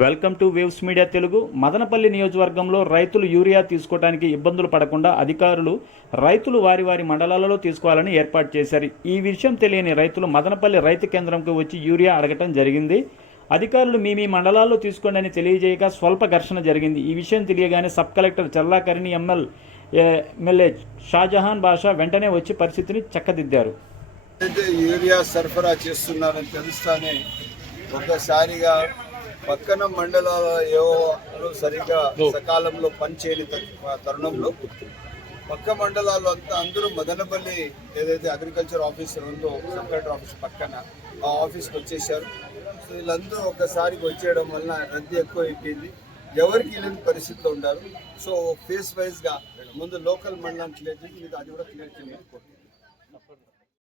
Welcome to waves media Telugu. Madanapalle నియోజకవర్గంలో రైతులు urea తీసుకోవడానికి ఇబ్బందులు పడకుండా అధికారులు రైతులు వారి వారి మండలాలలో తీసుకోవాలని ఏర్పాటు చేశారు. ఈ విషయం తెలియని రైతులు మదనపల్లి రైతు కేంద్రంకు వచ్చి యూరియా అడగటం జరిగింది. అధికారులు మీ మండలాల్లో తీసుకోండి అని తెలియజేయగా స్వల్ప ఘర్షణ జరిగింది. ఈ విషయం తెలియగానే సబ్ కలెక్టర్ చల్లాకర్ణి ఎమ్మెల్యే షాజహాన్ బాషా వెంటనే వచ్చి పరిస్థితిని చక్కదిద్దారు. యూరియా సరఫరా చేస్తున్నారని తెలుస్తానే ఒకసారిగా పక్కన మండలాల ఏవో సరిగా సకాలంలో పనిచేయని తరుణంలో పక్క మండలాల్లో అంతా అందరూ మదనపల్లి ఏదైతే అగ్రికల్చర్ ఆఫీసర్ ఉందో సబ్ కలెక్టర్ ఆఫీస్ పక్కన ఆ ఆఫీస్కి వచ్చేసారు. సో వీళ్ళందరూ ఒక్కసారికి వచ్చేయడం వలన రద్దీ ఎక్కువ అయిపోయింది. ఎవరికి వెళ్ళిన పరిస్థితిలో ఉండారు. సో ఫేస్ వైజ్గా ముందు లోకల్ మండలాన్ని క్లియర్ చేసి అది కూడా క్లియర్ చేయాలి.